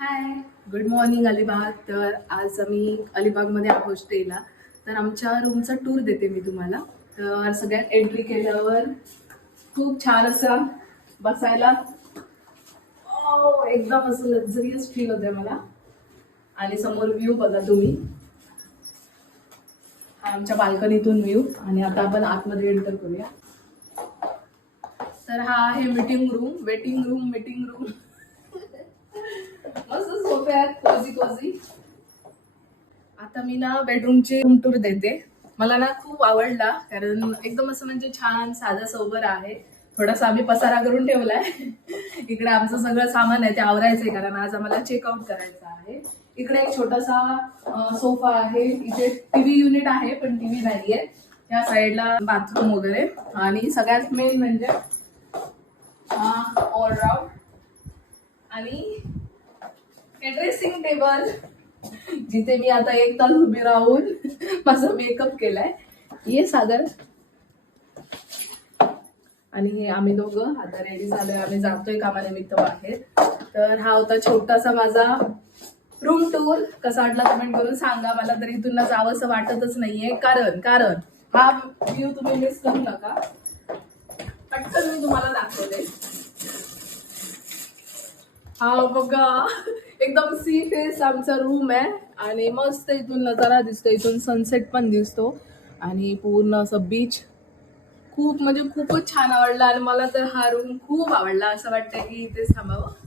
हाय, good morning Alibag. तर आज आम्ही अलिबागमध्ये आहोत स्टेला. तर आमच्या रूमचा टूर देते मी तुम्हाला. तर सगळ्यात एंट्री केल्यावर खूप छान असा बसायला एकदम असं लक्झरियस फील होते मला. आणि समोर व्ह्यू बघा तुम्ही, हा आमच्या बाल्कनीतून व्ह्यू. आणि आता आपण आतमध्ये एंटर करूया. तर हा आहे meeting room, waiting room, meeting room. मस्त सोफे आहेत, कोझी कोझी. आता मी ना बेडरूमची रूम टूर देते. मला ना खूप आवडला, कारण एकदम असं म्हणजे छान साधा सोबर आहे. थोडासा आम्ही पसारा करून ठेवलाय. इकडे आमचं सगळं सामान आहे ते आवरायचंय, कारण आज आम्हाला चेकआउट करायचं आहे. इकडे एक छोटासा सोफा आहे. इथे टीव्ही युनिट आहे, पण टीव्ही नाहीये. या साईडला बाथरूम वगैरे. आणि सगळ्यात मेन म्हणजे ऑलराऊंड आणि ड्रेसिंग टेबल, जिथे मी आता एक तास उभी राहून माझा मेकअप केलाय. ये सागर. आणि आम्ही दोघं आता रेडी झालोय, आम्ही जातोय कामानिमित्त बाहेर. तर हा होता छोटासा माझा रूम टूर. कसा वाटला कमेंट करून सांगा. मला तर इथून ना जावंसं वाटतच नाहीये, कारण हा व्ह्यू तुम्ही मिस करू नका. पटकन मी तुम्हाला दाखवते. हा बघा, एकदम सी फेस आमचा रूम आहे. आणि मस्त इथून नजारा दिसतो, इथून सनसेट पण दिसतो. आणि पूर्ण असं बीच. खूप म्हणजे खूपच छान आवडला. आणि मला तर हा रूम खूप आवडला. असं वाटतं की इथेच थांबावं.